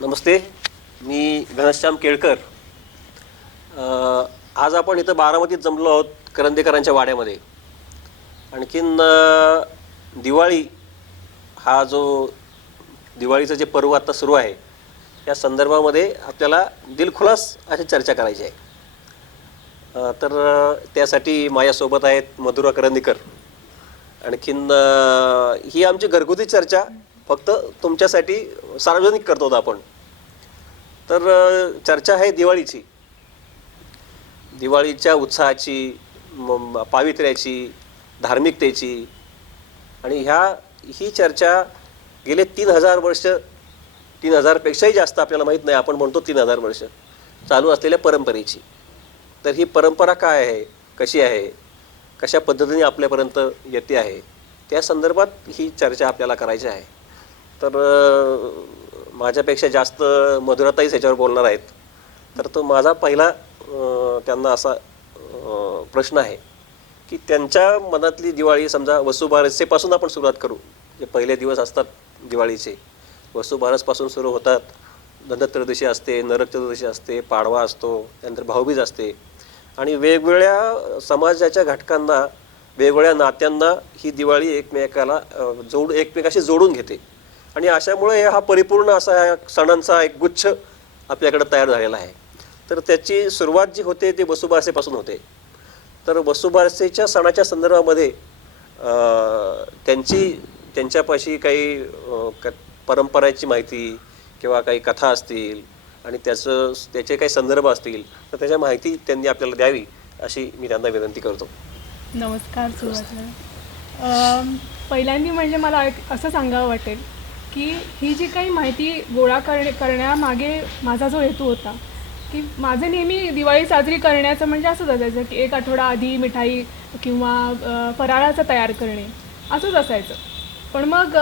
नमस्ते, मी घनश्याम केळकर. आज आपण इथं बारामतीत जमलो आहोत करंदेकरांच्या वाड्यामध्ये. आणखीन दिवाळी हा जो दिवाळीचं जे पर्व आता सुरू आहे या संदर्भामध्ये आपल्याला दिलखुलास अशी चर्चा करायची आहे. तर त्यासाठी माझ्यासोबत आहेत मधुरा करंदीकर. आणखीन ही आमची घरगुती चर्चा फक्त तुमच्यासाठी सार्वजनिक करतो आपण. तर चर्चा आहे दिवाळीची, दिवाळीच्या उत्साहाची, पावित्र्याची, धार्मिकतेची. आणि ही चर्चा गेले 3000 वर्ष, 3000पेक्षाही जास्त आपल्याला माहीत नाही, आपण म्हणतो 3000 वर्ष चालू असलेल्या परंपरेची. तर ही परंपरा काय आहे, कशी आहे, कशा पद्धतीने आपल्यापर्यंत येते आहे, त्या संदर्भात ही चर्चा आपल्याला करायची आहे. तर माझ्यापेक्षा जास्त मधुराताईच ह्याच्यावर बोलणार आहेत. तर तो माझा पहिला त्यांना असा प्रश्न आहे की त्यांच्या मनातली दिवाळी, समजा वसुबारसेपासून आपण सुरुवात करू. जे पहिले दिवस असतात दिवाळीचे, वसुबारसपासून सुरू होतात. धनत्रयोदशी असते, नरक चतुर्दशी असते, पाडवा असतो, त्यानंतर भाऊबीज असते. आणि वेगवेगळ्या समाजाच्या घटकांना, वेगवेगळ्या नात्यांना ही दिवाळी एकमेकाशी जोडून घेते. आणि अशामुळे हा परिपूर्ण असा सणांचा एक गुच्छ आपल्याकडे तयार झालेला आहे. तर त्याची सुरुवात जी होते ती वसुबारसेपासून होते. तर वसुबारसेच्या सणाच्या संदर्भामध्ये त्यांच्यापाशी काही परंपरेची माहिती किंवा काही कथा असतील आणि त्याचे काही संदर्भ असतील तर त्याच्या माहिती त्यांनी आपल्याला द्यावी अशी मी त्यांना विनंती करतो. नमस्कार. सुरुवातीला पहिल्यांदा म्हणजे मला असं सांगावं वाटेल की ही जी काही माहिती गोळा करण्यामागे माझा जो हेतू होता की माझं नेहमी दिवाळी साजरी करण्याचं म्हणजे असंच असायचं की एक आठवडा आधी मिठाई किंवा फराळाचं तयार करणे असंच असायचं. पण मग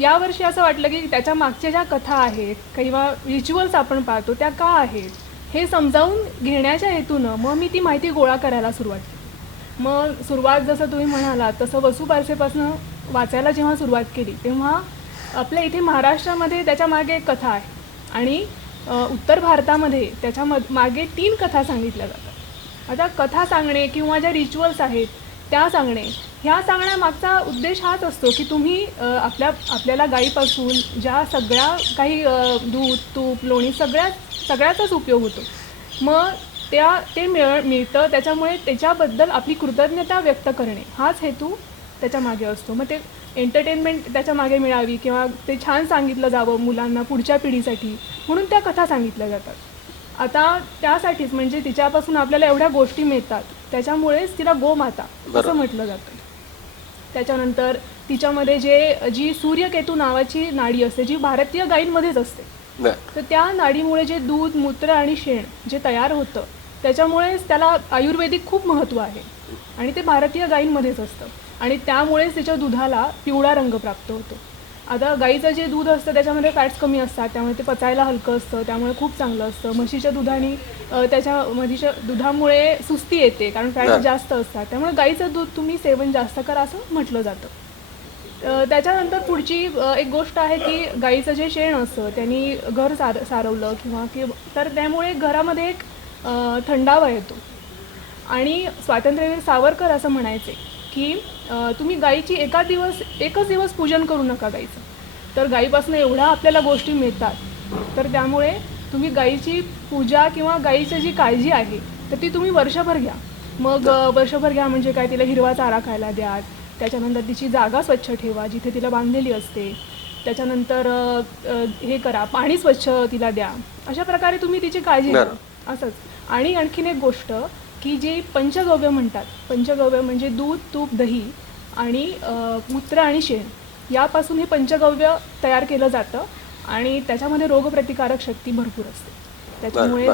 यावर्षी असं वाटलं की त्याच्या मागच्या ज्या कथा आहेत किंवा रिच्युअल्स आपण पाहतो त्या का आहेत हे समजावून घेण्याच्या हेतूनं मग मी ती माहिती गोळा करायला सुरुवात केली. मग सुरुवात जसं तुम्ही म्हणालात तसं वसुबारसेपासून वाचायला जेव्हा सुरुवात केली तेव्हा आपल्या इथे महाराष्ट्रामध्ये त्याच्या मागे एक कथा आहे आणि उत्तर भारतामध्ये त्याच्या मागे 3 कथा सांगितल्या जातात. आता कथा सांगणे किंवा ज्या रिच्युअल्स आहेत त्या सांगणे, ह्या सांगण्यामागचा उद्देश हाच असतो की तुम्ही आपल्याला गाईपासून ज्या सगळ्या काही दूध, तूप, लोणी सगळ्याचाच उपयोग होतो. मग ते मिळतं, त्याच्यामुळे त्याच्याबद्दल आपली कृतज्ञता व्यक्त करणे हाच हेतू त्याच्या मागे असतो. मग ते एंटरटेनमेंट त्याच्या मागे मिळावी किंवा ते छान सांगितलं जावं मुलांना पुढच्या पिढीसाठी म्हणून त्या कथा सांगितल्या जातात. आता त्यासाठीच म्हणजे तिच्यापासून आपल्याला एवढ्या गोष्टी मिळतात, त्याच्यामुळेच तिला गोमाता असं म्हटलं जातं. त्याच्यानंतर तिच्यामध्ये जी सूर्यकेतू नावाची नाडी असते जी भारतीय गायींमध्येच असते. तर त्या नाडीमुळे जे दूध, मूत्र आणि शेण जे तयार होतं त्याच्यामुळेच त्याला आयुर्वेदिक खूप महत्त्व आहे आणि ते भारतीय गायींमध्येच असतं आणि त्यामुळेच त्याच्या दुधाला पिवळा रंग प्राप्त होतो. आता गाईचं जे दूध असतं त्याच्यामध्ये फॅट्स कमी असतात, त्यामुळे ते पचायला हलकं असतं, त्यामुळे खूप चांगलं असतं. म्हशीच्या दुधामुळे सुस्ती येते कारण फॅट्स जास्त असतात, त्यामुळे गाईचं दूध तुम्ही सेवन जास्त करा असं म्हटलं जातं. त्याच्यानंतर पुढची एक गोष्ट आहे की गाईचं जे शेण असतं त्यांनी घर सारवलं तर त्यामुळे घरामध्ये एक थंडावा येतो. आणि स्वातंत्र्यवीर सावरकर असं म्हणायचे की तुम्ही गाईची एकच दिवस पूजन करू नका गाईचं. तर गाईपासून एवढ्या आपल्याला गोष्टी मिळतात तर त्यामुळे तुम्ही गाईची पूजा किंवा गाईची जी काळजी आहे तर ती तुम्ही वर्षभर घ्या. मग वर्षभर घ्या म्हणजे काय, तिला हिरवा चारा खायला द्या, त्याच्यानंतर तिची जागा स्वच्छ ठेवा जिथे तिला बांधलेली असते, त्याच्यानंतर हे करा, पाणी स्वच्छ तिला द्या. अशा प्रकारे तुम्ही तिची काळजी घ्या असंच. आणि आणखीन एक गोष्ट की जी पंचगव्य म्हणतात, पंचगव्य म्हणजे दूध, तूप, दही आणि मूत्र आणि शेण यापासून हे पंचगव्य तयार केलं जातं आणि त्याच्यामध्ये रोगप्रतिकारक शक्ती भरपूर असते. त्याच्यामुळे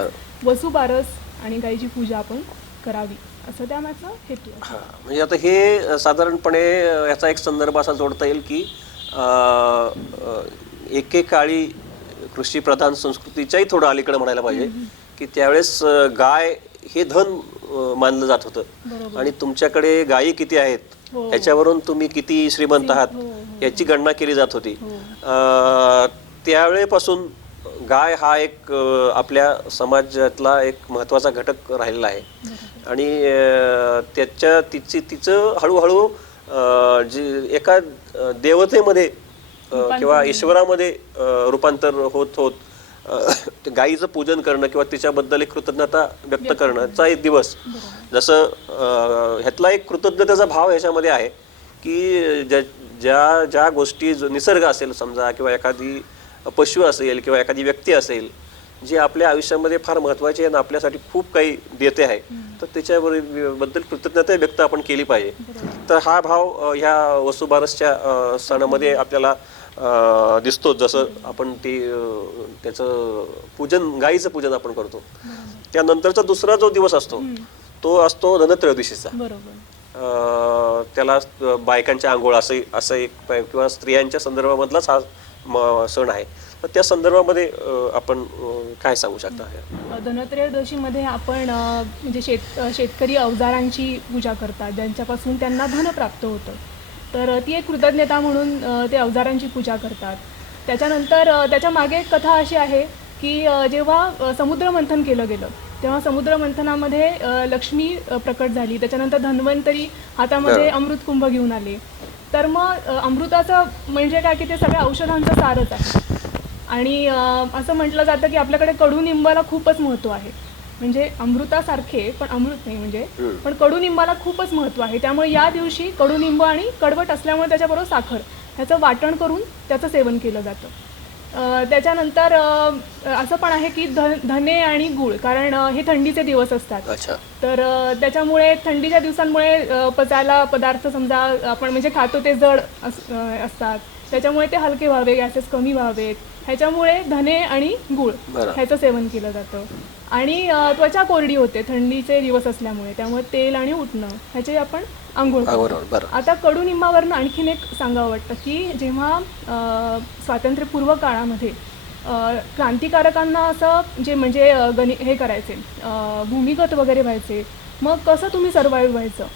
वसुबारस आणि गाईची पूजा आपण करावी असं त्यामागचा हेतू आहे. म्हणजे आता हे साधारणपणे याचा एक संदर्भ असा जोडता येईल की एकेकाळी कृषीप्रधान संस्कृतीच्याही थोडं अलीकडे म्हणायला पाहिजे की त्यावेळेस गाय हे धन मानलं जात होतं आणि तुमच्याकडे गायी किती आहेत ह्याच्यावरून तुम्ही किती श्रीमंत आहात याची गणना केली जात होती. त्यावेळेपासून गाय हा एक आपल्या समाजातला एक महत्त्वाचा घटक राहिलेला आहे आणि तिचं हळूहळू जी एका देवतेमध्ये किंवा ईश्वरामध्ये रूपांतर होत होत गायीचं पूजन करणं किंवा तिच्याबद्दल एक कृतज्ञता व्यक्त करण्याचा एक दिवस. जसं ह्यातला एक कृतज्ञतेचा भाव ह्याच्यामध्ये आहे की ज्या ज्या गोष्टी निसर्ग असेल समजा किंवा एखादी पशु असेल किंवा एखादी व्यक्ती असेल जी आपल्या आयुष्यामध्ये फार महत्त्वाची आहे आणि आपल्यासाठी खूप काही देते आहे, तर त्याच्याबद्दल कृतज्ञता व्यक्त आपण केली पाहिजे. तर हा भाव ह्या वसुबारसच्या सणामध्ये आपल्याला दिसतो. जसं आपण त्याचं पूजन, गायीचं पूजन आपण करतो. त्यानंतरचा दुसरा जो दिवस असतो तो असतो धनत्रयोदशीचा. त्याला बायकांच्या आंघोळ असं एक किंवा स्त्रियांच्या संदर्भामधलाच हा सण आहे. तर त्या संदर्भामध्ये आपण काय सांगू शकता? धनत्रयोदशीमध्ये आपण म्हणजे शेतकरी अवजारांची पूजा करतात ज्यांच्यापासून त्यांना धन प्राप्त होतं. तर ती एक कृतज्ञता म्हणून ते अवजारांची पूजा करतात. त्याच्यानंतर त्याच्या मागे एक कथा अशी आहे की जेव्हा समुद्रमंथन केलं गेलं तेव्हा समुद्रमंथनामध्ये लक्ष्मी प्रकट झाली. त्याच्यानंतर धन्वंतरी हातामध्ये अमृत कुंभ घेऊन आले. तर मग अमृताचं म्हणजे काय की ते सगळ्या औषधांचं सारच आहे. आणि असं म्हटलं जातं की आपल्याकडे कडुनिंबाला खूपच महत्त्व आहे. म्हणजे अमृतासारखे पण अमृत नाही म्हणजे पण कडुनिंबाला खूपच महत्त्व आहे. त्यामुळे या दिवशी कडुनिंब आणि कडवट असल्यामुळे त्याच्याबरोबर साखर ह्याचं वाटण करून त्याचं सेवन केलं जातं. त्याच्यानंतर असं पण आहे की धने आणि गूळ, कारण हे थंडीचे दिवस असतात. तर त्याच्यामुळे थंडीच्या दिवसांमुळे पचायला पदार्थ समजा आपण म्हणजे खातो ते जड असतात. त्याच्यामुळे ते हलके व्हावे, गॅसेस कमी व्हावेत ह्याच्यामुळे धने आणि गूळ ह्याचं सेवन केलं जातं. आणि त्वचा कोरडी होते थंडीचे दिवस असल्यामुळे, त्यामुळे तेल आणि उटणं ह्याचे आपण आंघोळ करतो. आता कडुनिंबावरनं आणखीन एक सांगावं वाटतं की जेव्हा स्वातंत्र्यपूर्व काळामध्ये क्रांतिकारकांना असं जे म्हणजे हे करायचे भूमिगत वगैरे व्हायचे, मग कसं तुम्ही सर्वाईव्ह व्हायचं,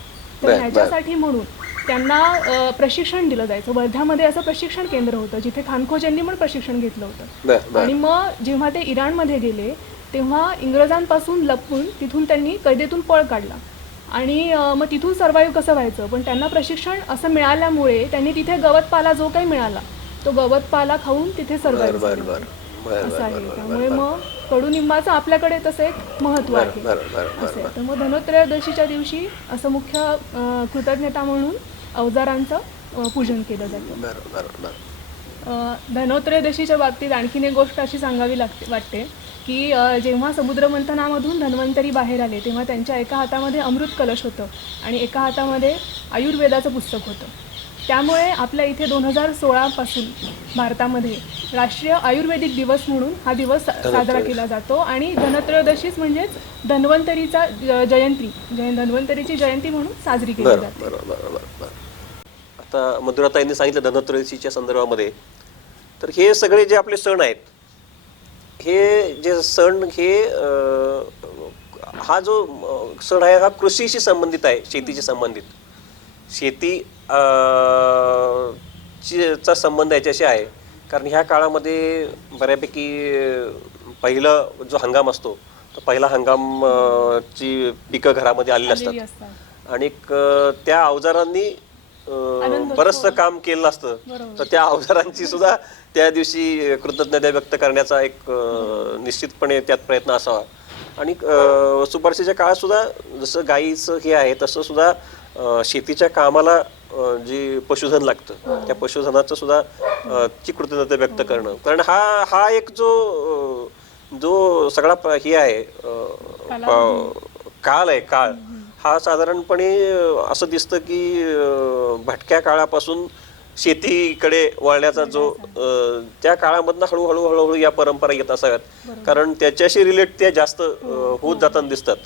तर ह्याच्यासाठी म्हणून त्यांना प्रशिक्षण दिलं जायचं. वर्ध्यामध्ये असं प्रशिक्षण केंद्र होतं जिथे खानखोजांनी पण प्रशिक्षण घेतलं होतं. आणि मग जेव्हा ते इराणमध्ये गेले तेव्हा इंग्रजांपासून लपून तिथून त्यांनी कैदेतून पळ काढला आणि मग तिथून सर्वाईव्ह कसं व्हायचं. पण त्यांना प्रशिक्षण असं मिळाल्यामुळे त्यांनी तिथे गवतपाला जो काही मिळाला तो गवतपाला खाऊन तिथे सर्वाईव्ह असं आहे. त्यामुळे मग कडुनिंबाचं आपल्याकडे तसं एक महत्त्व आहे. तर मग धनत्रयोदशीच्या दिवशी असं मुख्य कृतज्ञता म्हणून अवजारांचं पूजन केलं जातं. धनत्रयोदशीच्या बाबतीत आणखीन एक गोष्ट अशी सांगावी वाटते की जेव्हा समुद्रमंथनामधून धन्वंतरी बाहेर आले तेव्हा त्यांच्या एका हातामध्ये अमृत कलश होतं आणि एका हातामध्ये आयुर्वेदाचं पुस्तक होतं. त्यामुळे आपल्या इथे 2016 भारतामध्ये राष्ट्रीय आयुर्वेदिक दिवस म्हणून हा दिवस साजरा केला जातो. आणि धनत्रयोदशीच म्हणजेच धन्वंतरीचा धन्वंतरीची जयंती म्हणून साजरी केली जाते. आता मधुराताईंनी सांगितलं धनत्रयोदशीच्या संदर्भामध्ये, तर हे सगळे जे आपले सण आहेत, हे जे सण हा जो सण आहे हा कृषीशी संबंधित आहे, शेतीशी संबंधित. शेती चा संबंध याच्याशी आहे कारण ह्या काळामध्ये बऱ्यापैकी पहिला जो हंगाम असतो तो पहिला हंगाम ची पिकं घरामध्ये आलेली असतात आणि त्या अवजारांनी बरंचसं काम केलं असतं. तर त्या अवजारांची सुद्धा त्या दिवशी कृतज्ञता व्यक्त करण्याचा एक निश्चितपणे त्यात प्रयत्न असावा. आणि वसुबारसेच्या काळात सुद्धा जसं गायीचं हे आहे तसं सुद्धा शेतीच्या कामाला जे पशुधन लागतं त्या पशुधनाचं सुद्धा ची कृतज्ञता व्यक्त करणं. कारण हा एक जो सगळा हे आहे काळ हा साधारणपणे असं दिसतं की भटक्या काळापासून शेतीकडे वळण्याचा जो त्या काळामधनं हळूहळू या परंपरा येत असाव्यात. कारण त्याच्याशी रिलेट त्या जास्त होत जाताना दिसतात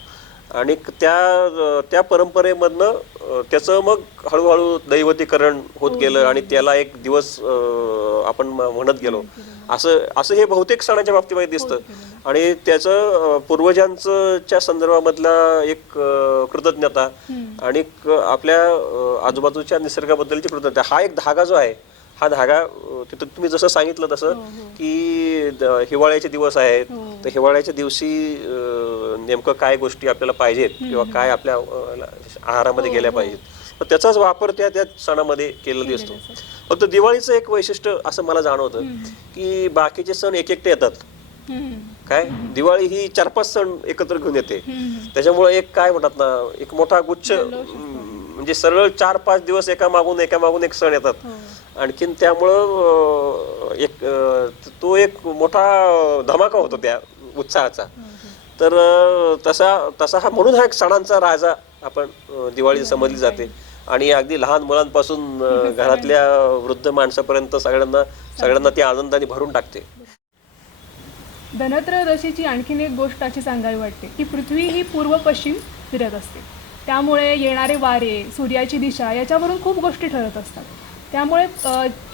आणि त्या परंपरेमधनं त्याचं मग हळूहळू दैवतीकरण होत गेलं आणि त्याला एक दिवस आपण म्हणत गेलो. असं हे बहुतेक सणाच्या बाबतीमध्ये दिसतं. आणि त्याचं पूर्वजांच्या संदर्भामधला एक कृतज्ञता आणि आपल्या आजूबाजूच्या निसर्गाबद्दलची कृतज्ञता, हा एक धागा जो आहे हा धागा तिथं तुम्ही जसं सांगितलं तसं की हिवाळ्याचे दिवस आहेत, तर हिवाळ्याच्या दिवशी नेमकं काय गोष्टी आपल्याला पाहिजेत किंवा काय आपल्या आहारामध्ये गेल्या पाहिजेत, तर त्याचाच वापर त्या त्या सणामध्ये केलेला दिसतो. फक्त दिवाळीचं एक वैशिष्ट्य असं मला जाणवतं की बाकीचे सण एक एकटे येतात, काय दिवाळी ही 4-5 सण एकत्र घेऊन येते. त्याच्यामुळे एक काय म्हणतात ना, एक मोठा गुच्छ, म्हणजे सरळ 4-5 दिवस एकामागून एक सण येतात. आणखीन त्यामुळं तो एक मोठा धमाका होतो त्या उत्साहाचा. तर तसा हा म्हणून हा एक सणांचा राजा आपण दिवाळी समजली जाते. आणि अगदी लहान मुलांपासून घरातल्या वृद्ध माणसापर्यंत सगळ्यांना ती आनंदाने भरून टाकते. धनत्रयोदशीची आणखीन एक गोष्ट अशी सांगावी वाटते की पृथ्वी ही पूर्व पश्चिम फिरत असते. त्यामुळे येणारे वारे, सूर्याची दिशा याच्यावरून खूप गोष्टी ठरत असतात. त्यामुळे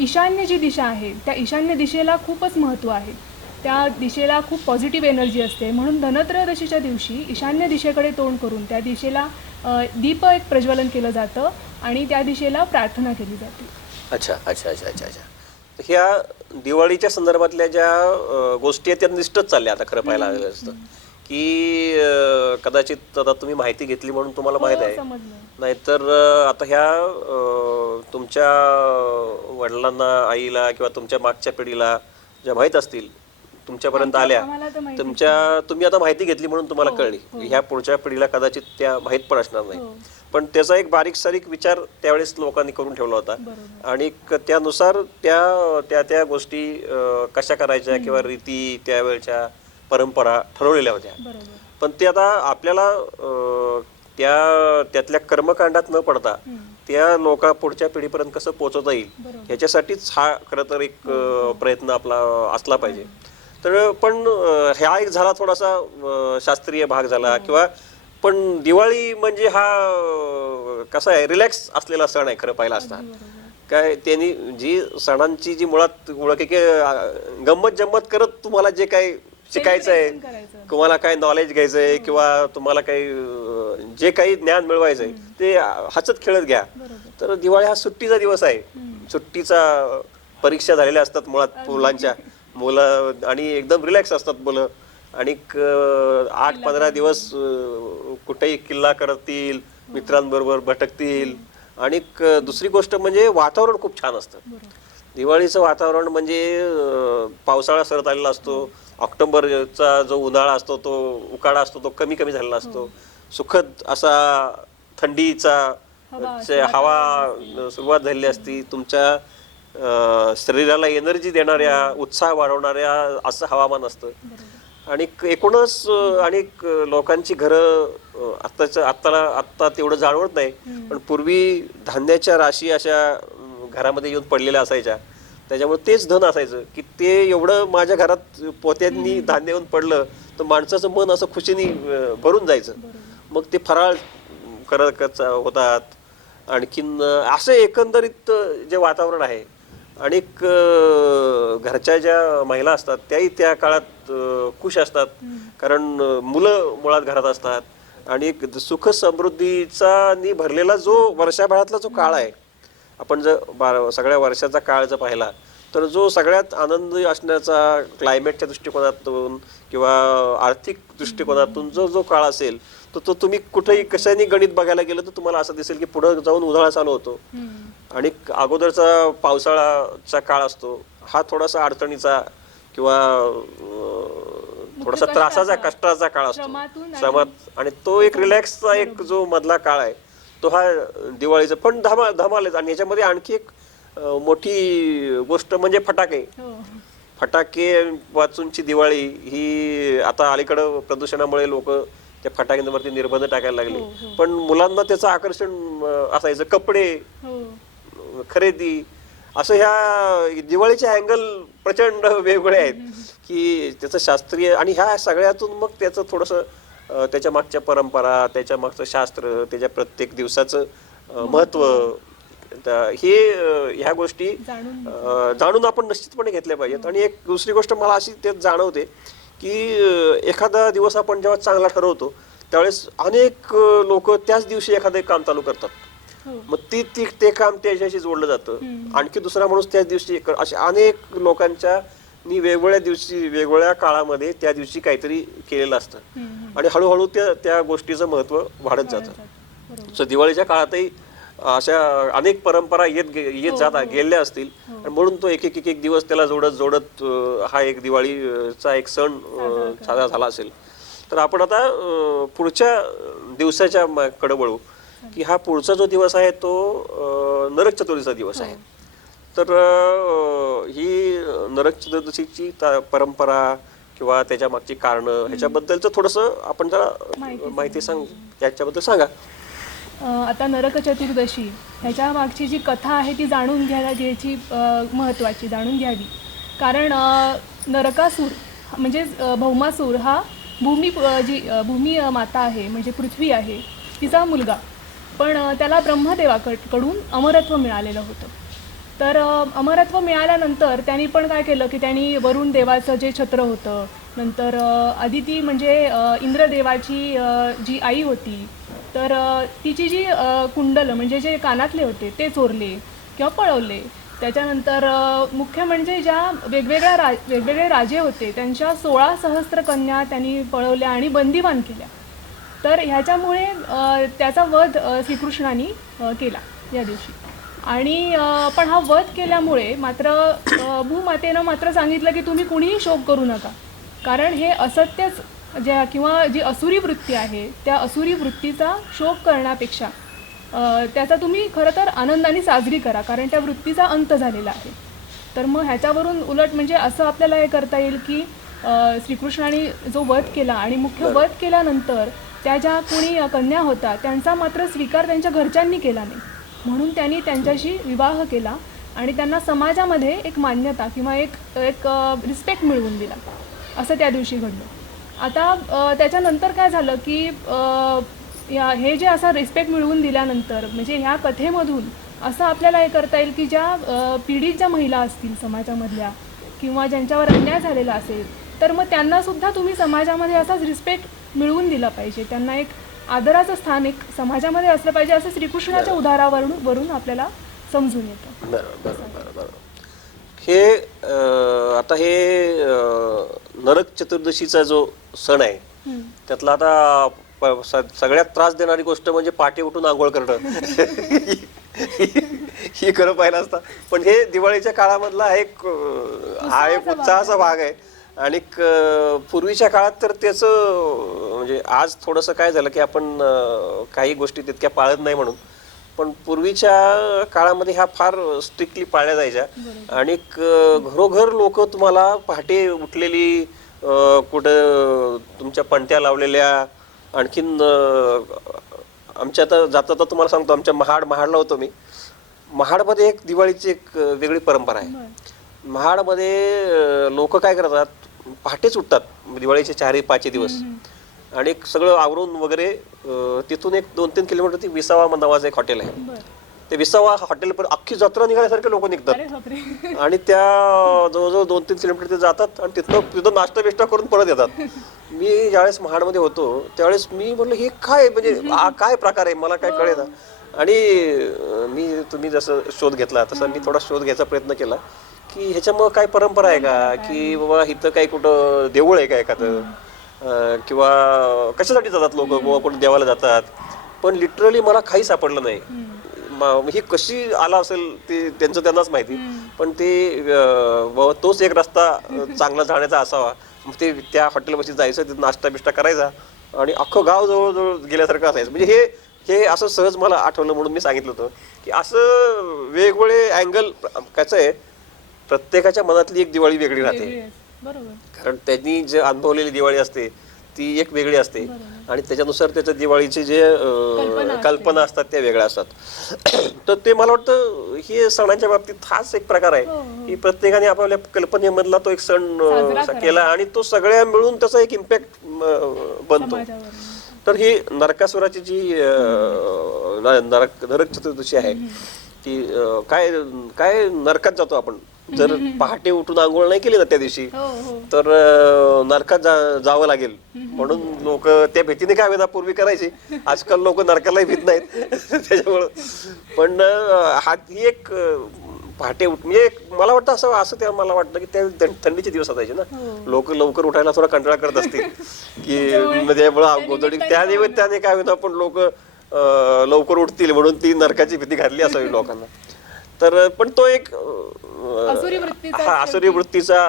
ईशान्य जी दिशा आहे त्या ईशान्य दिशेला खूपच महत्त्व आहे. त्या दिशेला खूप पॉझिटिव्ह एनर्जी असते. म्हणून धनत्रयोदशीच्या दिवशी ईशान्य दिशेकडे तोंड करून त्या दिशेला दीप एक प्रज्वलन केलं जातं आणि त्या दिशेला प्रार्थना केली जाते. अच्छा अच्छा अच्छा अच्छा अच्छा. ह्या दिवाळीच्या संदर्भातल्या ज्या गोष्टी आहेत त्या निष्ठच चालल्या आता खरं पाहायला लागलं असतं की कदाचित आता तुम्ही माहिती घेतली म्हणून तुम्हाला माहित आहे, नाहीतर आता ह्या तुमच्या वडिलांना, आईला किंवा तुमच्या मागच्या पिढीला ज्या माहीत असतील, तुमच्यापर्यंत आल्या, तुम्ही आता माहिती घेतली म्हणून तुम्हाला कळली. ह्या पुढच्या पिढीला कदाचित त्या माहीत पण असणार नाही. पण त्याचा एक बारीक सारीक विचार त्यावेळेस लोकांनी करून ठेवला होता आणि त्यानुसार त्या गोष्टी कशा करायच्या किंवा रीती त्यावेळच्या परंपरा ठरवलेल्या होत्या. पण ते आता आपल्याला त्यातल्या कर्मकांडात न पडता त्या पुढच्या पिढीपर्यंत कसं पोहोचवता येईल ह्याच्यासाठीच हा खरं तर एक प्रयत्न आपला असला पाहिजे. तर पण हा एक झाला थोडासा शास्त्रीय भाग झाला किंवा, पण दिवाळी म्हणजे हा कसा आहे, रिलॅक्स असलेला सण आहे खरं पाहिला असता. काय त्यांनी जी सणांची जी मुळात ओळख आहे की गंमत जम्मत करत तुम्हाला जे काही शिकायचं आहे, तुम्हाला काय नॉलेज घ्यायचं आहे किंवा तुम्हाला काही जे काही ज्ञान मिळवायचं आहे ते हसत खेळत घ्या. तर दिवाळी हा सुट्टीचा दिवस आहे. सुट्टीचा परीक्षा झालेल्या असतात मुळात मुलं आणि एकदम रिलॅक्स असतात मुलं. आणि 8-15 दिवस कुठेही किल्ला करतील, मित्रांबरोबर भटकतील. आणि दुसरी गोष्ट म्हणजे वातावरण खूप छान असतं. दिवाळीचं वातावरण म्हणजे पावसाळा सरत आलेला असतो. ऑक्टोबरचा जो उन्हाळा असतो, तो उकाडा असतो, तो कमी कमी झालेला असतो. सुखद असा थंडीचा हवा सुरुवात झालेली असती. तुमच्या शरीराला एनर्जी देणाऱ्या, उत्साह वाढवणाऱ्या असं हवामान असतं. आणि एकूणच आणि लोकांची घरं आत्ता तेवढं जाणवत नाही, पण पूर्वी धान्याच्या राशी अशा घरामध्ये येऊन पडलेल्या असायच्या. त्याच्यामुळे तेच धन असायचं की ते एवढं माझ्या घरात पोत्यांनी धान्य येऊन पडलं तर माणसाचं मन असं खुशीने भरून जायचं. मग ते फराळ करत होतात. आणखीन असं एकंदरीत जे वातावरण आहे. आणि घरच्या ज्या महिला असतात त्याही त्या काळात खुश असतात, कारण मुलं मुळात घरात असतात. आणि सुख समृद्धीचा भरलेला जो वर्षाभरातला जो काळ आहे, आपण जर सगळ्या वर्षाचा काळ जर पाहिला तर जो सगळ्यात आनंदी असण्याचा क्लायमेटच्या दृष्टिकोनातून किंवा आर्थिक दृष्टिकोनातून जो काळ असेल तर तो तुम्ही कुठेही कशाने गणित बघायला गेलं तर तुम्हाला असं दिसेल की पुढे जाऊन उन्हाळा चालू होतो आणि अगोदरचा पावसाळ्याचा काळ असतो. हा थोडासा अडचणीचा किंवा थोडासा त्रासाचा, कष्टाचा काळ असतो, श्रमात. आणि तो एक रिलॅक्सचा एक जो मधला काळ आहे तो हा दिवाळीचा. पण धमाल. आणि याच्यामध्ये आणखी एक मोठी गोष्ट म्हणजे फटाके वाचूनची दिवाळी ही. आता अलीकडं प्रदूषणामुळे लोक त्या फटाक्यांवरती निर्बंध टाकायला लागले, पण मुलांना त्याचं आकर्षण असायचं. कपडे खरेदी असं ह्या दिवाळीचे अँगल प्रचंड वेगवेगळे आहेत की त्याचं शास्त्रीय. आणि ह्या सगळ्यातून मग त्याचं थोडंसं त्याच्या मागच्या परंपरा, त्याच्या मागचं शास्त्र, त्याच्या प्रत्येक दिवसाचं महत्त्व, ह्या गोष्टी जाणून आपण निश्चितपणे घेतल्या पाहिजेत. आणि एक दुसरी गोष्ट मला अशी त्यात जाणवते की एखादा दिवस आपण जेव्हा चांगला ठरवतो त्यावेळेस अनेक लोक त्याच दिवशी एखादं काम चालू करतात. मग ते काम त्याच्याशी जोडलं जातं. आणखी दुसरा माणूस त्याच दिवशी असे अनेक लोकांच्या वेगवेगळ्या दिवशी वेगवेगळ्या काळामध्ये त्या दिवशी काहीतरी केलेलं असतं आणि हळूहळू त्या गोष्टीचं महत्व वाढत जातं. सो दिवाळीच्या काळातही अशा अनेक परंपरा येत जातात गेल्या असतील आणि म्हणून तो एक एक एक दिवस त्याला जोडत हा एक दिवाळीचा एक सण साजरा झाला असेल. तर आपण आता पुढच्या दिवसाच्या कडे वळू की हा पुढचा जो दिवस आहे तो नरक चतुर्थीचा दिवस आहे. तर ही नरक चतुर्दशीची परंपरा किंवा त्याच्या मागची कारणं ह्याच्याबद्दलचं थोडंसं आपण जरा माहिती याच्याबद्दल सांगा. आता नरक चतुर्दशी ह्याच्या मागची जी कथा आहे ती जाणून घ्यायची महत्त्वाची जाणून घ्यावी. कारण नरकासूर म्हणजे भौमासूर हा भूमी माता आहे म्हणजे पृथ्वी आहे तिचा मुलगा, पण त्याला ब्रह्मदेवाकडून अमरत्व मिळालेलं होतं. तर अमरत्व मिळाल्यानंतर त्यांनी पण काय केलं की त्यांनी वरुण देवाचं जे छत्र होतं, नंतर अदिती म्हणजे इंद्रदेवाची जी आई होती, तर तिची जी कुंडल म्हणजे जे कानातले होते ते चोरले किंवा पळवले. त्याच्यानंतर मुख्य म्हणजे ज्या वेगवेगळे राजे होते त्यांच्या 16 सहस्त्र कन्या त्यांनी पळवल्या आणि बंदिवान केल्या. तर ह्याच्यामुळे त्याचा वध श्रीकृष्णाने केला या दिवशी. आणि पण हा वध केल्यामुळे मात्र भूमातेनं मात्र सांगितलं की तुम्ही कुणीही शोक करू नका, कारण हे असत्यच किंवा जी असुरी वृत्ती आहे त्या असुरी वृत्तीचा शोक करण्यापेक्षा त्याचा तुम्ही खरं तर आनंदाने साजरी करा, कारण त्या वृत्तीचा अंत झालेला आहे. तर मग ह्याच्यावरून उलट म्हणजे असं आपल्याला हे करता येईल की श्रीकृष्णाने जो वध केला आणि मुख्य वध केल्यानंतर त्या ज्या कोणी कन्या होत्या त्यांचा मात्र स्वीकार त्यांच्या घरच्यांनी केला नाही, म्हणून त्यांनी त्यांच्याशी विवाह केला आणि त्यांना समाजामध्ये एक मान्यता किंवा एक रिस्पेक्ट मिळवून दिला, असं त्या दिवशी घडलं. आता त्याच्यानंतर काय झालं की हे जे असं रिस्पेक्ट मिळवून दिल्यानंतर म्हणजे ह्या कथेमधून असं आपल्याला हे करता येईल की ज्या पीडित ज्या महिला असतील समाजामधल्या किंवा ज्यांच्यावर अन्याय झालेला असेल तर मग त्यांनासुद्धा तुम्ही समाजामध्ये असाच रिस्पेक्ट मिळवून दिला पाहिजे, त्यांना एक आदराचं स्थान एक समाजामध्ये असलं पाहिजे, असं श्रीकृष्णाच्या उदाहरणावरून आपल्याला समजून येतं. बरोबर. हे आता हे नरक चतुर्दशीचा जो सण आहे त्यातला आता सगळ्यात त्रास देणारी गोष्ट म्हणजे पहाटे उठून आंघोळ करणं ही खरं पाहिलं असतं. पण हे दिवाळीच्या काळामधला हा एक उत्साहाचा भाग आहे. आणि पूर्वीच्या काळात तर त्याचं म्हणजे आज थोडंसं काय झालं की आपण काही गोष्टी तितक्या पाळत नाही म्हणून, पण पूर्वीच्या काळामध्ये ह्या फार स्ट्रिक्टली पाळल्या जायच्या. आणि घरोघर लोक तुम्हाला पहाटे उठलेली कुठं तुमच्या पणत्या लावलेल्या, आणखीन आमच्या आता जाता तुम्हाला सांगतो आमच्या महाडला होतो मी. महाडमध्ये एक दिवाळीची एक वेगळी परंपरा आहे. महाडमध्ये लोक काय करतात पहाटेच उठतात दिवाळीचे 4-5 दिवस आणि सगळं आवरून वगैरे तिथून एक 2-3 किलोमीटर ती विसावा नावाचं एक हॉटेल आहे. ते विसावा हॉटेल पण अख्खी जत्रा निघाल्यासारखे लोक निघतात आणि त्या जवळजवळ 2-3 किलोमीटर ते जातात आणि तिथं नाश्ता बिष्टा करून परत येतात. मी ज्यावेळेस महाडमध्ये होतो त्यावेळेस मी म्हटलं हे काय म्हणजे काय प्रकार आहे मला काय कळेना. आणि तुम्ही जसं शोध घेतला तसा मी थोडा शोध घ्यायचा प्रयत्न केला की ह्याच्यामुळे काय परंपरा आहे का, की बाबा इथं काही कुठं देऊळ आहे का एखादं, किंवा कशासाठी जातात लोक किंवा कुठं देवाला जातात. पण लिटरली मला काही सापडलं नाही. ही कशी आला असेल ते त्यांचं त्यांनाच माहिती. पण ते तोच एक रस्ता चांगला जाण्याचा असावा. ते त्या हॉटेलपाशी जायचं, तिथं नाश्ता बिष्टा करायचा आणि अख्खं गाव जवळजवळ गेल्यासारखं असायचं. म्हणजे हे असं सहज मला आठवलं म्हणून मी सांगितलं होतं की असं वेगवेगळे अँगल कसं आहे, प्रत्येकाच्या मनातली एक दिवाळी वेगळी राहते. कारण त्यांनी जे अनुभवलेली दिवाळी असते ती एक वेगळी असते आणि त्याच्यानुसार त्याच्या दिवाळीचे जे कल्पना असतात त्या वेगळ्या असतात. तर ते मला वाटतं हे सणांच्या बाबतीत हाच एक प्रकार आहे की प्रत्येकाने आपापल्या कल्पनेमधला तो एक सण केला आणि तो सगळ्या मिळून त्याचा एक इम्पॅक्ट बनतो. तर ही नरकासुराची जी नरक चतुर्दशी आहे ती काय नरकात जातो आपण जर पहाटे उठून आंघोळ नाही केली ना त्या दिवशी हो हो तर नरकात जावं लागेल म्हणून लोक त्या भीतीने काय होईना पूर्वी करायचे. आजकाल लोक नरकालाही भीत नाहीत त्याच्यामुळं. पण ही एक पहाटे म्हणजे मला वाटतं असं असं त्या मला वाटतं की त्या थंडीचे दिवस असायचे ना, लोक लवकर उठायला थोडा कंटाळा करत असतील की त्यामुळं गोधडी त्या निमित्ताने काय होईना पण लोक लवकर उठतील म्हणून ती नरकाची भीती घातली असावी लोकांना. तर पण तो एक आसुरी वृत्तीचा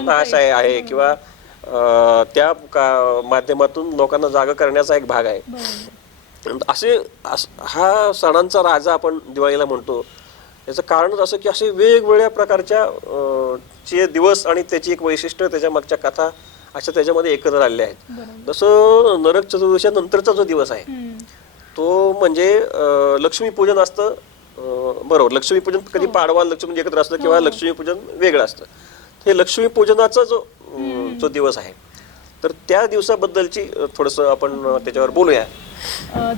नाश आहे किंवा त्या माध्यमातून लोकांना जागा करण्याचा एक भाग आहे. असे हा सणांचा राजा आपण दिवाळीला म्हणतो. याचं कारणच असं की असे वेगवेगळ्या प्रकारच्या चे दिवस आणि त्याची एक वैशिष्ट्य त्याच्या मागच्या कथा अशा त्याच्यामध्ये एकत्र आलेल्या आहेत. जसं नरक चतुर्दशी नंतरचा जो दिवस आहे तो म्हणजे लक्ष्मीपूजन असतं. बरोबर, लक्ष्मीपूजन कधी पाडवा लक्ष्मी एकत्र असतं किंवा लक्ष्मीपूजन वेगळं असतं. हे लक्ष्मीपूजनाचा जो दिवस आहे तर त्या दिवसाबद्दलची थोडंसं आपण त्याच्यावर बोलूया.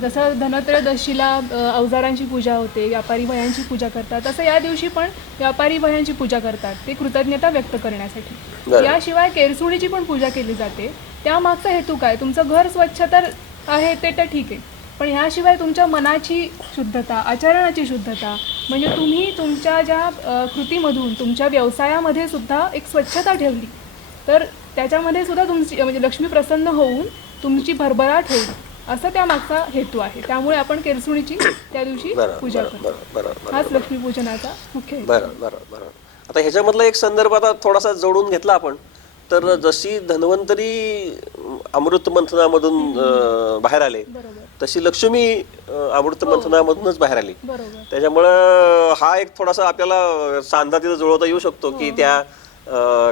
जसं धनत्रयोदशीला अवजारांची पूजा होते, व्यापारी भयांची पूजा करतात, तसं या दिवशी पण व्यापारी भयांची पूजा करतात ते कृतज्ञता व्यक्त करण्यासाठी. याशिवाय केरसुणीची पण पूजा केली जाते. त्यामागचा हेतू काय? तुमचं घर स्वच्छ तर आहे ते तर ठीक आहे, पण ह्याशिवाय तुमच्या मनाची शुद्धता, आचरणाची शुद्धता म्हणजे तुम्ही तुमच्या ज्या कृतीमधून तुमच्या व्यवसायामध्ये सुद्धा एक स्वच्छता ठेवली तर त्याच्यामध्ये सुद्धा तुमची म्हणजे लक्ष्मी प्रसन्न होऊन तुमची भरभराट होईल असं त्या मागचा हेतू आहे. त्यामुळे आपण केरसुणीची त्या दिवशी पूजा करतो. हाच लक्ष्मीपूजनाचा मुख्य. बरोबर. आता ह्याच्यामधला एक संदर्भ आता थोडासा जोडून घेतला आपण तर जशी धन्वंतरी अमृत मंथनामधून बाहेर आले तशी लक्ष्मी अमृत मंथनामधूनच बाहेर आली. त्याच्यामुळं हा एक थोडासा आपल्याला सांधा तिथं जुळवता येऊ शकतो की त्या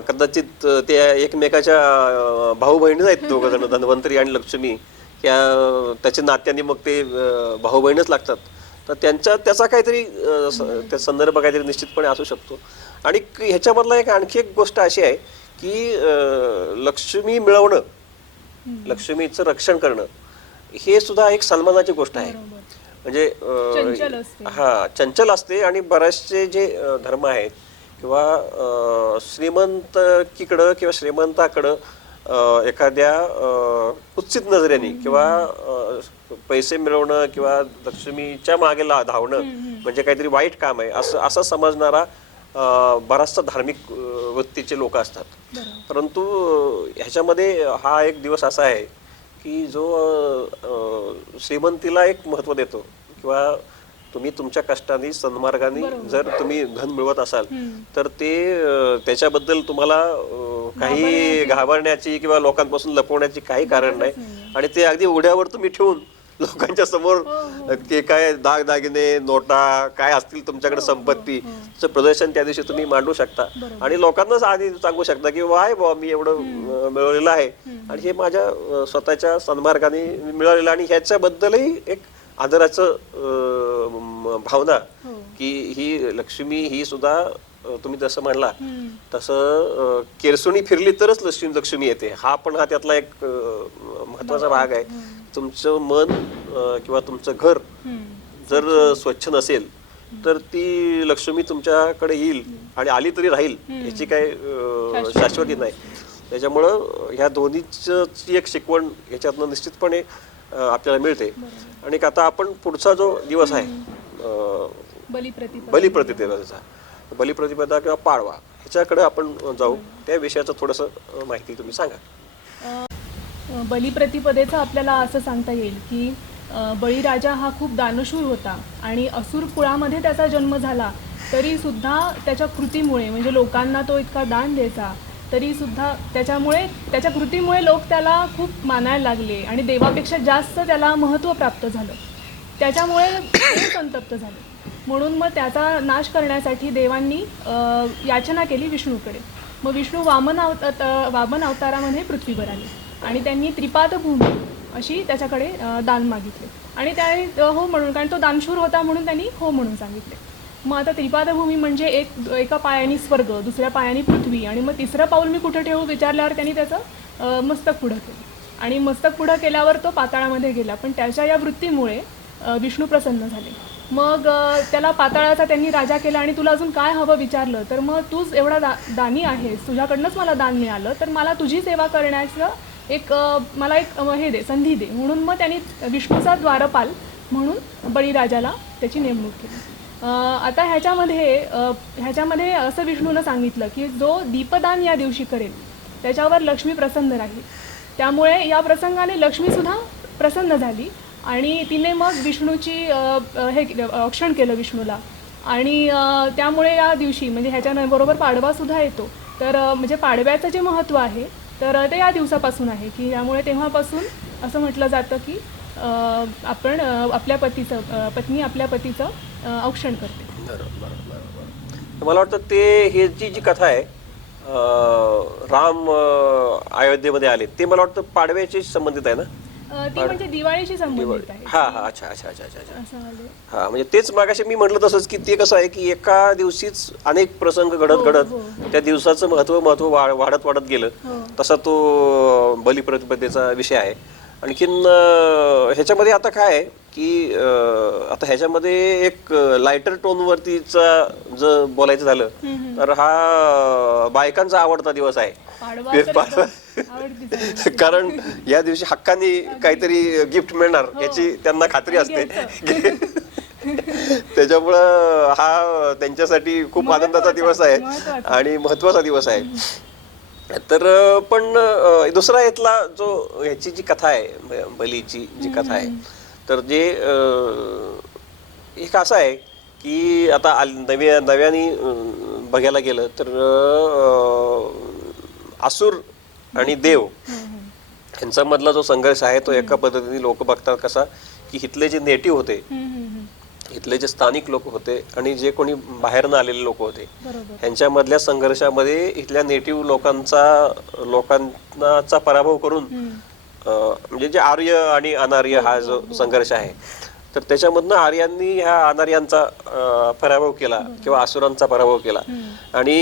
कदाचित त्या एकमेकाच्या भाऊ बहिणीच आहेत दोघं जण, धन्वंतरी आणि लक्ष्मी. त्याच्या नात्याने मग ते भाऊ बहिणच लागतात. तर त्याचा काहीतरी त्या संदर्भ काहीतरी निश्चितपणे असू शकतो. आणि ह्याच्यामधला एक आणखी एक गोष्ट अशी आहे की लक्ष्मी मिळवणं, लक्ष्मीचं रक्षण करणं हे सुद्धा एक सन्मानाची गोष्ट आहे. म्हणजे चंचल असते आणि बरेचसे जे धर्म आहेत किंवा श्रीमंतकीकडं किंवा श्रीमंताकडं एखाद्या कुत्सित नजरेने किंवा पैसे मिळवणं किंवा लक्ष्मीच्या मागे धावणं म्हणजे काहीतरी वाईट काम आहे असं समजणारा बराचसा धार्मिक वृत्तीचे लोक असतात. परंतु ह्याच्यामध्ये हा एक दिवस असा आहे की जो श्रीमंतीला एक महत्त्व देतो किंवा तुम्ही तुमच्या कष्टाने सन्मार्गाने जर तुम्ही धन मिळवत असाल तर ते त्याच्याबद्दल तुम्हाला काही घाबरण्याची किंवा लोकांपासून लपवण्याची काही कारण नाही. आणि ते अगदी उघड्यावर तुम्ही ठेवून लोकांच्या समोर काय दागदागिने नोटा काय असतील तुमच्याकडे संपत्ती प्रदर्शन त्या दिवशी तुम्ही मांडू शकता आणि लोकांनाच आधी सांगू शकता की वाय बाबा मी एवढं मिळवलेलं आहे आणि हे माझ्या स्वतःच्या सन्मार्गाने मिळवलेलं. आणि ह्याच्याबद्दलही एक आदराचं भावना की ही लक्ष्मी ही सुद्धा तुम्ही जसं म्हणला तसं केरसुणी फिरली तरच लक्ष्मी येते. हा पण हा त्यातला एक महत्वाचा भाग आहे. तुमचं मन किंवा तुमचं घर जर स्वच्छ नसेल तर ती लक्ष्मी तुमच्याकडे येईल आणि आली तरी राहील याची काही शाश्वती नाही. त्याच्यामुळं ह्या दोन्हीची एक शिकवण ह्याच्यातनं निश्चितपणे आपल्याला मिळते. आणि आता आपण पुढचा जो दिवस आहे बलिप्रतिपदा किंवा पाडवा ह्याच्याकडे आपण जाऊ. त्या विषयाचं थोडंसं माहिती तुम्ही सांगा. बलिप्रतिपदेचं आपल्याला असं सांगता येईल की बळीराजा हा खूप दानशूर होता आणि असुर कुळामध्ये त्याचा जन्म झाला तरी सुद्धा त्याच्या कृतीमुळे म्हणजे लोकांना तो इतका दान द्यायचा तरी सुद्धा त्याच्या कृतीमुळे लोक त्याला खूप मानायला लागले आणि देवापेक्षा जास्त त्याला महत्त्व प्राप्त झालं. त्याच्यामुळे ते संतप्त झाले. म्हणून मग त्याचा नाश करण्यासाठी देवांनी याचना केली विष्णूकडे. मग विष्णू वामन अवतारामध्ये पृथ्वीवर आले आणि त्यांनी त्रिपादभूमी अशी त्याच्याकडे दान मागितले आणि त्याने हो म्हणून, कारण तो दानशूर होता म्हणून त्यांनी हो म्हणून सांगितले. मग आता त्रिपादभूमी म्हणजे एका पायाने स्वर्ग, दुसऱ्या पायाने पृथ्वी आणि मग तिसरं पाऊल मी कुठं ठेवू विचारल्यावर त्यांनी त्याचं मस्तक पुढं केलं आणि मस्तक पुढं केल्यावर तो पाताळामध्ये गेला. पण त्याच्या या वृत्तीमुळे विष्णू प्रसन्न झाले मग त्याला पाताळाचा त्यांनी राजा केला आणि तुला अजून काय हवं विचारलं तर मग तूच एवढा दानी आहेस, तुझ्याकडनंच मला दान मिळालं, तर मला तुझी सेवा करण्याचं एक मला एक हे दे, संधी दे. म्हणून मग त्यांनी विष्णूचा द्वारपाल म्हणून बळीराजाला त्याची नेमणूक केली. आता ह्याच्यामध्ये असं विष्णूनं सांगितलं की जो दीपदान या दिवशी करेल त्याच्यावर लक्ष्मी प्रसन्न राहील. त्यामुळे या प्रसंगाने लक्ष्मीसुद्धा प्रसन्न झाली आणि तिने मग विष्णूची औक्षण केलं विष्णूला. आणि त्यामुळे या दिवशी म्हणजे ह्याच्याबरोबर पाडवासुद्धा येतो. तर म्हणजे पाडव्याचं जे महत्त्व आहे तर ते या दिवसापासून आहे की त्यामुळे तेव्हापासून असं म्हटलं जातं की आपण आपल्या पत्नी आपल्या पतीचं औक्षण करते. बरोबर. मला वाटतं ते ही जी कथा आहे राम अयोध्येमध्ये आले ते मला वाटतं पाडव्याशी संबंधित आहे ना. ती म्हणजे दिवाळीशी संबंधित आहे. हा हा अच्छा अच्छा अच्छा अच्छा अच्छा असं आले. हा म्हणजे तेच मागाशी मी म्हटलं तसंच की ते कसं आहे की एका दिवशीच अनेक प्रसंग घडत त्या दिवसाचं महत्व वाढत गेलं. तसा तो बलिप्रतिपदेचा विषय आहे. आणखीन ह्याच्यामध्ये आता काय आहे की आता ह्याच्यामध्ये एक लायटर टोनवरतीचा जर बोलायचं झालं तर हा बायकांचा आवडता दिवस आहे. कारण या दिवशी हक्कानी काहीतरी गिफ्ट मिळणार याची त्यांना खात्री असते. त्याच्यामुळं हा त्यांच्यासाठी खूप आनंदाचा दिवस आहे आणि महत्वाचा दिवस आहे. तर पण दुसरा यातला जो ह्याची जी कथा आहे बलीची जी कथा आहे तर जे एक असं आहे की आता नव्याने बघायला गेलं तर असुर आणि देव यांचा मधला जो संघर्ष आहे तो एका पद्धतीने लोक बघतात कसा की इथले जे नेटिव्ह होते, इथले जे स्थानिक लोक होते आणि जे कोणी बाहेरनं आलेले लोक होते ह्यांच्यामधल्या संघर्षामध्ये इथल्या नेटिव्ह लोकांचा पराभव करून म्हणजे जे आर्य आणि अनार्य हा जो संघर्ष आहे तर त्याच्यामधनं आर्यांनी ह्या अनार्यांचा पराभव केला किंवा असुरांचा पराभव केला. आणि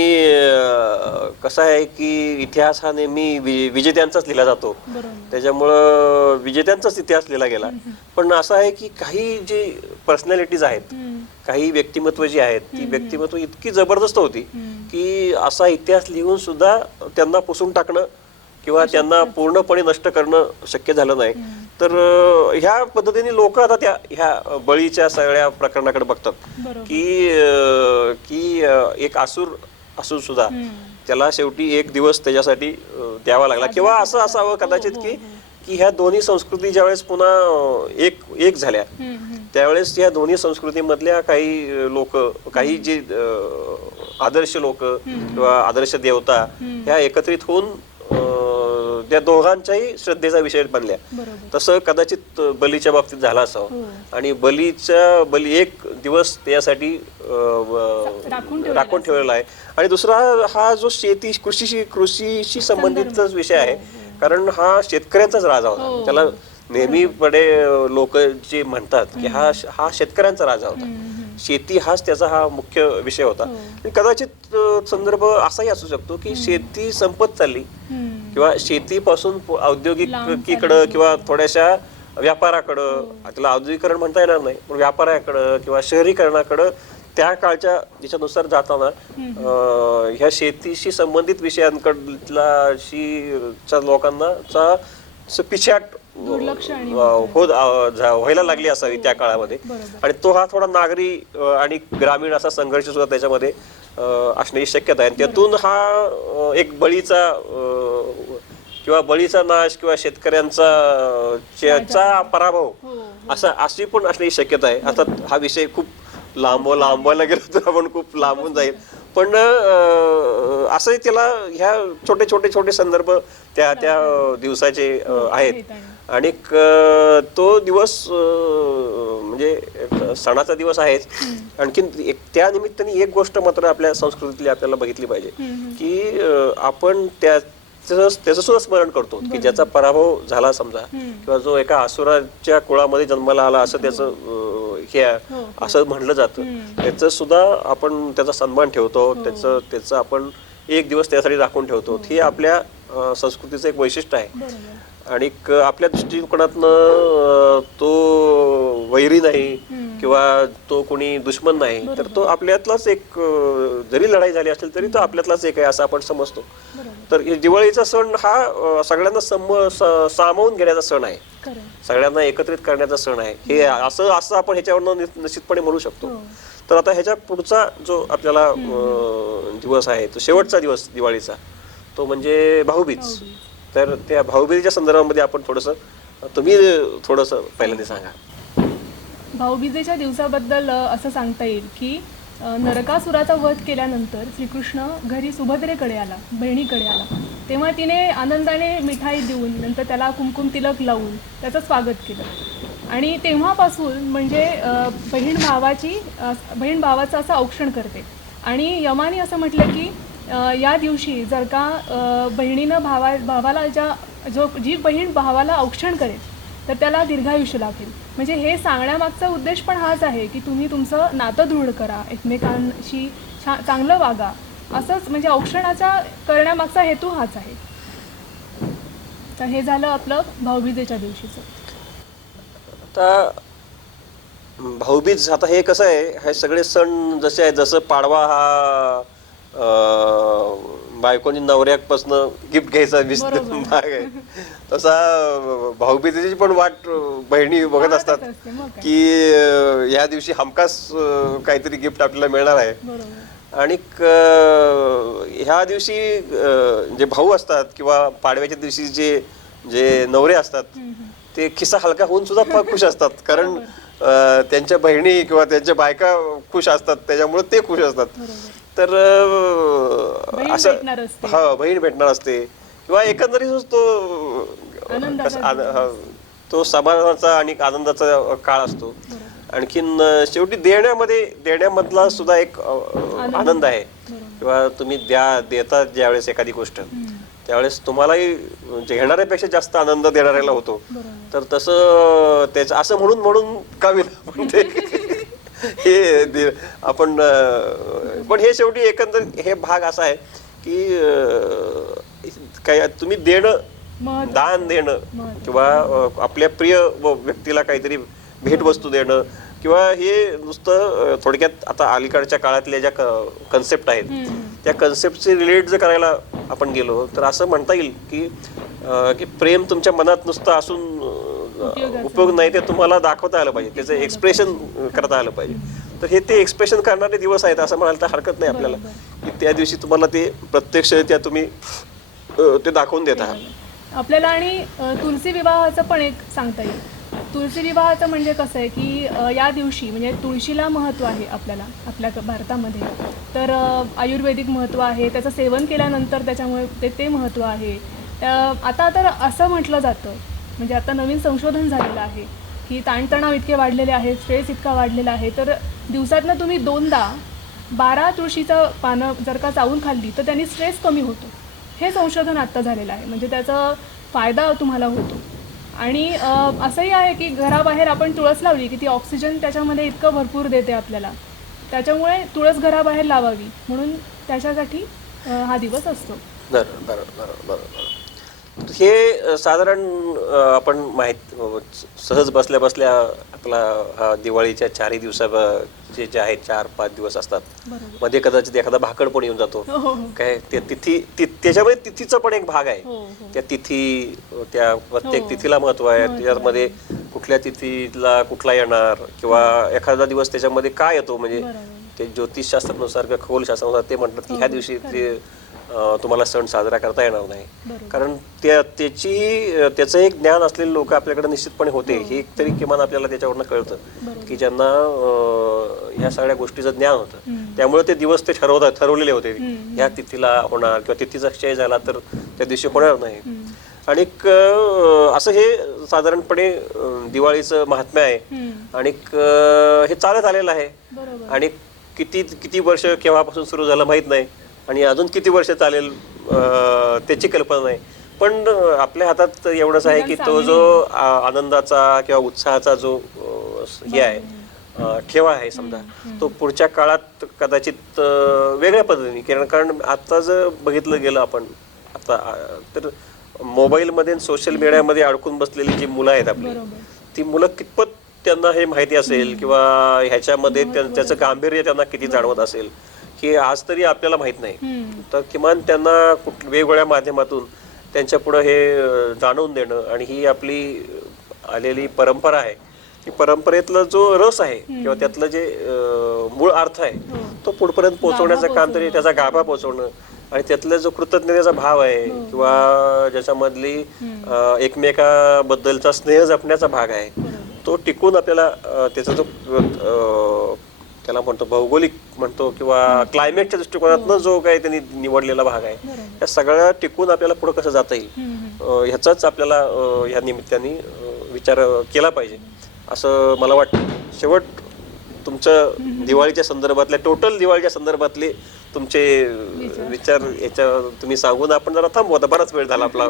कसं आहे की इतिहास हा नेहमी विजेत्यांचाच लिहिला जातो. त्याच्यामुळं विजेत्यांचाच इतिहास लिहिला गेला. पण असं आहे की काही जी पर्सनॅलिटीज आहेत, काही व्यक्तिमत्व जी आहेत ती व्यक्तिमत्व इतकी जबरदस्त होती की असा इतिहास लिहून सुद्धा त्यांना पुसून टाकणं किंवा त्यांना पूर्णपणे नष्ट करणं शक्य झालं नाही. तर ह्या पद्धतीने लोक आता ह्या बळीच्या सगळ्या प्रकरणाकडे बघतात की एक असुर सुद्धा त्याला शेवटी एक दिवस त्याच्यासाठी द्यावा लागला किंवा असं असावं कदाचित की ह्या दोन्ही संस्कृती ज्यावेळेस पुन्हा एक झाल्या त्यावेळेस या दोन्ही संस्कृतीमधल्या काही लोक, काही जे आदर्श लोक किंवा आदर्श देवता ह्या एकत्रित होऊन त्या दोघांच्याही श्रद्धेचा विषय बनल्या. तसं कदाचित बलीच्या बाबतीत झाला असावं. आणि बली एक दिवस त्यासाठी राखून ठेवलेला आहे. आणि दुसरा हा जो कृषीशी संबंधितच विषय आहे कारण हा शेतकऱ्यांचाच राजा होता. त्याला नेहमीपणे लोक जे म्हणतात की हा शेतकऱ्यांचा राजा होता. शेती हाच त्याचा हा मुख्य विषय होता. कदाचित संदर्भ असाही असू शकतो की शेती संपत चालली किंवा शेतीपासून औद्योगिकीकडं किंवा थोड्याशा व्यापाराकडं, त्याला औद्योगिकरण म्हणता येणार नाही पण व्यापाराकडं किंवा शहरीकरणाकडं त्या काळच्या दिशेनुसार जाताना ह्या शेतीशी संबंधित विषयांकडला लोकांना पिछाट व्हायला लागली असावी त्या काळामध्ये. आणि तो हा थोडा नागरी आणि ग्रामीण असा संघर्ष सुद्धा त्याच्यामध्ये असण्याची शक्यता आहे. त्यातून हा एक बळीचा नाश किंवा शेतकऱ्यांचा पराभव अशी पण असण्याची शक्यता आहे. आता हा विषय खूप लांबवायला गेलो तर आपण खूप लांबून जाईल पण असंही त्याला ह्या छोटे संदर्भ त्या दिवसाचे आहेत. आणि तो दिवस म्हणजे सणाचा दिवस आहेच. आणखीन त्या निमित्ताने एक गोष्ट मात्र आपल्या संस्कृतीतली आपल्याला बघितली पाहिजे की आपण त्याचं सुद्धा स्मरण करतो की ज्याचा पराभव झाला समजा किंवा जो एका असुराच्या कुळामध्ये जन्माला आला असं त्याचं असं म्हणलं जातं. त्याचं सुद्धा आपण त्याचा सन्मान ठेवतो. त्याचं आपण एक दिवस त्यासाठी राखून ठेवतो. हे आपल्या संस्कृतीचं एक वैशिष्ट्य आहे. आणि आपल्या दृष्टिकोनातनं तो वैरी नाही किंवा तो कोणी दुश्मन नाही, तर तो आपल्यातलाच एक जरी लढाई झाली असेल तरी तो आपल्यातलाच एक आहे असं आपण समजतो. तर दिवाळीचा सण हा सगळ्यांना सामावून घेण्याचा सण आहे, सगळ्यांना एकत्रित करण्याचा सण आहे. हे असं आपण ह्याच्यावरनं निश्चितपणे म्हणू शकतो. तर आता ह्याच्या पुढचा जो आपल्याला दिवस आहे, तो शेवटचा दिवस दिवाळीचा, तो म्हणजे भाऊबीज. तर त्या भाऊबीजेच्या संदर्भामध्ये आपण तुम्ही थोडंसं पहिल्यांदा सांगा. भाऊबीजेच्या दिवसाबद्दल असं सांगता येईल की नरकासुराचा वध केल्यानंतर श्रीकृष्ण घरी सुभद्रेकडे आला, बहिणीकडे आला. तेव्हा तिने आनंदाने मिठाई देऊन नंतर त्याला कुमकुम तिलक लावून त्याचं स्वागत केलं. आणि तेव्हापासून म्हणजे बहीण भावाचं असं औक्षण करते. आणि यमाने असं म्हटलं की या दिवशी जर का बहिणीनं भावाला जी बहीण भावाला औक्षण करेल तर त्याला दीर्घायुष्य लाभेल. म्हणजे हे सांगण्यामागचा उद्देश पण हाच आहे की तुम्ही तुमचं नातं दृढ करा, एकमेकांशी चांगलं वागा. असंच म्हणजे औक्षणाचा करण्यामागचा हेतू हाच आहे. तर हे झालं आपलं भाऊबीजेच्या दिवशीचं. आता भाऊबीज, आता हे कसं आहे, हे सगळे सण जसे आहे, जसं पाडवा हा बायकोनी नवऱ्यापासून गिफ्ट घ्यायचा भाग आहे, तसा भाऊबीजेची पण वाट बहिणी बघत असतात की या दिवशी हमखास काहीतरी गिफ्ट आपल्याला मिळणार आहे. आणि ह्या दिवशी जे भाऊ असतात किंवा पाडव्याच्या दिवशी जे नवरे असतात ते खिसा हलका होऊन सुद्धा फार खुश असतात, कारण त्यांच्या बहिणी किंवा त्यांच्या बायका खुश असतात, त्याच्यामुळे ते खुश असतात. तर असं बहीण भेटणार असते किंवा एकंदरीत तो समाधानाचा आणि आनंदाचा काळ असतो. आणखीन शेवटी देण्यामधला सुद्धा एक आनंद आहे. किंवा तुम्ही देता ज्यावेळेस एखादी गोष्ट, त्यावेळेस तुम्हालाही घेणाऱ्यापेक्षा जास्त आनंद देणाऱ्याला होतो. तर तसं त्याचं असं म्हणून का हे आपण पण हे शेवटी एकंदर हे भाग असा आहे की काय तुम्ही दान देणं किंवा आपल्या प्रिय व्यक्तीला काहीतरी भेटवस्तू देणं किंवा हे नुसतं थोडक्यात आता अलीकडच्या काळातल्या ज्या कन्सेप्ट आहेत त्या कन्सेप्टचे रिलेट जर करायला आपण गेलो तर असं म्हणता येईल की प्रेम तुमच्या मनात नुसतं असून उपयोग नाही, ते तुम्हाला दाखवता आलं पाहिजे, त्याचं एक्सप्रेशन करता आलं पाहिजे. तर हे ते एक्सप्रेशन करणारे दिवस आहेत असं म्हणायला तर हरकत नाही आपल्याला, की त्या दिवशी तुम्हाला ते प्रत्यक्ष त्या तुम्ही ते दाखवून देता. आपल्याला आणि तुलसी विवाहाचं पण एक सांगता येईल. तुळशी विवाहाचं म्हणजे कसं आहे की या दिवशी म्हणजे तुळशीला महत्त्व आहे आपल्या भारतामध्ये. तर आयुर्वेदिक महत्त्व आहे, त्याचं सेवन केल्यानंतर त्याच्यामुळे ते महत्त्व आहे. आता तर असं म्हटलं जातं, म्हणजे आता नवीन संशोधन झालेलं आहे की ताणतणाव इतके वाढलेले आहेत, स्ट्रेस इतका वाढलेला आहे, तर दिवसातनं तुम्ही 2दा 12 तुळशीचं पानं जर का चावून खाल्ली तर त्यांनी स्ट्रेस कमी होतो. हे संशोधन आत्ता झालेलं आहे, म्हणजे त्याचा फायदा तुम्हाला होतो. आणि असंही आहे की घराबाहेर आपण तुळस लावली की ती ऑक्सिजन त्याच्यामध्ये इतकं भरपूर देते आपल्याला, त्याच्यामुळे तुळस घराबाहेर लावावी म्हणून त्याच्यासाठी हा दिवस असतो. बरोबर. हे साधारण आपण सहज बसल्या बसल्या आपला हा दिवाळीच्या 4 दिवसाचे जे आहेत 4-5 दिवस असतात, मध्ये कदाचित एखादा भाकड पण येऊन जातो काय, त्याच्यामध्ये तिथीचा पण एक भाग आहे. त्या तिथी, त्या प्रत्येक तिथीला महत्व आहे. त्याच्यामध्ये कुठल्या तिथीला कुठला येणार किंवा एखादा दिवस त्याच्यामध्ये काय येतो, म्हणजे ते ज्योतिषशास्त्रानुसार किंवा खगोलशास्त्रानुसार ते म्हणतात की ह्या दिवशी ते तुम्हाला सण साजरा करता येणार नाही, कारण त्याचं एक ज्ञान असलेले लोक आपल्याकडे निश्चितपणे होते. हे तरी किमान आपल्याला त्याच्यावरनं कळतं की ज्यांना ह्या सगळ्या गोष्टीचं ज्ञान होतं, त्यामुळे ते दिवस ते ठरवलेले होते. ह्या तिथीला होणार किंवा तिथीचा क्षय झाला तर त्या दिवशी होणार नाही. आणि असं हे साधारणपणे दिवाळीचं महात्म्य आहे. आणि हे चालत आलेलं आहे. आणि किती वर्ष केव्हापासून सुरू झालं माहीत नाही, आणि अजून किती वर्ष चालेल त्याची कल्पना नाही. पण आपल्या हातात एवढंच आहे की तो जो आनंदाचा किंवा उत्साहाचा जो हे आहे, ठेवा आहे समजा, तो पुढच्या काळात कदाचित वेगळ्या पद्धतीने, कारण आता जर बघितलं गेलं आपण आता तर मोबाईलमध्ये सोशल मीडियामध्ये अडकून बसलेली जी मुलं आहेत आपली, ती मुलं कितपत त्यांना हे माहिती असेल किंवा ह्याच्यामध्ये त्याचं गांभीर्य त्यांना किती जाणवत असेल की आज तरी आपल्याला माहित नाही. तर किमान त्यांना वेगवेगळ्या माध्यमातून त्यांच्या पुढं हे जाणवून देणं आणि ही आपली आलेली परंपरा आहे, की परंपरेतला जो रस आहे किंवा त्यातलं जे मूळ अर्थ आहे तो पुढपर्यंत पोहोचवण्याचं काम तरी, त्याचा गाभा पोहोचवणं आणि त्यातला जो कृतज्ञतेचा भाव आहे किंवा ज्याच्यामधली एकमेकाबद्दलचा स्नेह जपण्याचा भाग आहे तो टिकून आपल्याला त्याचा जो त्याला म्हणतो भौगोलिक म्हणतो किंवा क्लायमेटच्या दृष्टिकोनातनं जो काही त्यांनी निवडलेला भाग आहे या सगळ्या टिकून आपल्याला पुढे कसं जाता येईल ह्याचाच आपल्याला ह्या निमित्ताने विचार केला पाहिजे असं मला वाटतं. शेवट तुमचं दिवाळीच्या संदर्भातले टोटल दिवाळीच्या संदर्भातले तुमचे विचार याच्या तुम्ही सांगून आपण जरा थांबू, आता बराच वेळ झाला आपला.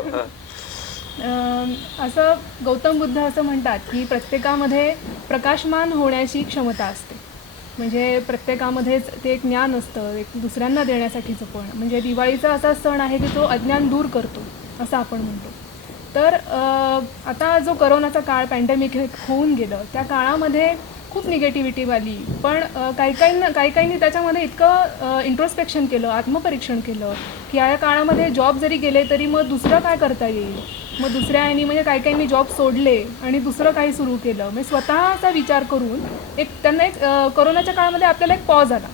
असं गौतम बुद्ध असं म्हणतात की प्रत्येकामध्ये प्रकाशमान होण्याची क्षमता असते. म्हणजे प्रत्येकामध्येच ते एक ज्ञान असतं, एक दुसऱ्यांना देण्यासाठीचं पण. म्हणजे दिवाळीचा असा सण आहे की तो अज्ञान दूर करतो असं आपण म्हणतो. तर आता जो करोनाचा काळ पॅन्डेमिक होऊन गेलं त्या काळामध्ये खूप निगेटिव्हिटी आली, पण काही त्याच्यामध्ये इतकं इंट्रोस्पेक्शन केलं, आत्मपरीक्षण केलं की या काळामध्ये जॉब जरी गेले तरी मग दुसरं काय करता येईल, मग दुसऱ्या म्हणजे काही जॉब सोडले आणि दुसरं काही सुरू केलं. म्हणजे स्वतःचा विचार करून त्यांना एक कोरोनाच्या काळामध्ये आपल्याला एक पॉज आला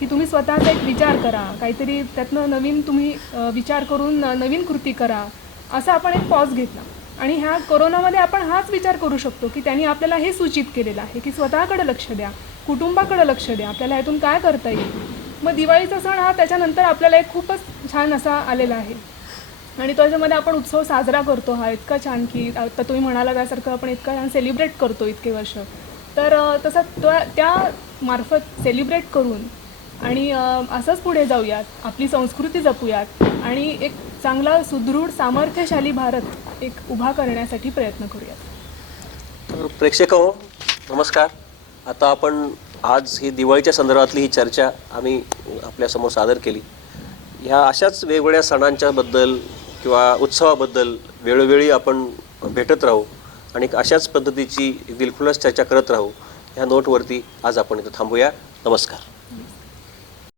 की तुम्ही स्वतःचा एक विचार करा, काहीतरी त्यातनं नवीन तुम्ही विचार करून नवीन कृती करा, असा आपण एक पॉज घेतला. आणि ह्या कोरोनामध्ये आपण हाच विचार करू शकतो की त्यांनी आपल्याला हे सूचित केलेलं आहे की स्वतःकडे लक्ष द्या, कुटुंबाकडे लक्ष द्या, आपल्याला ह्यातून काय करता येईल. मग दिवाळीचा सण हा त्याच्यानंतर आपल्याला एक खूपच छान असा आलेला आहे आणि त्याच्यामध्ये आपण उत्सव साजरा करतो हा इतका छान की आता तुम्ही म्हणाला त्यासारखं आपण इतका छान सेलिब्रेट करतो इतके वर्ष. तर तसं त्या मार्फत सेलिब्रेट करून आणि असंच पुढे जाऊयात, आपली संस्कृती जपूयात आणि एक चांगला सुदृढ सामर्थ्यशाली भारत एक उभा करण्यासाठी प्रयत्न करूयात. तर प्रेक्षक हो नमस्कार. आता आपण आज ही दिवाळीच्या संदर्भातली ही चर्चा आम्ही आपल्यासमोर सादर केली. ह्या अशाच वेगवेगळ्या सणांच्या बद्दल किंवा उत्सवाबद्दल वेळोवेळी आपण भेटत राहू आणि अशाच पद्धतीची दिलखुलास चर्चा करत राहू ह्या नोटवरती आज आपण इथं थांबूया. नमस्कार.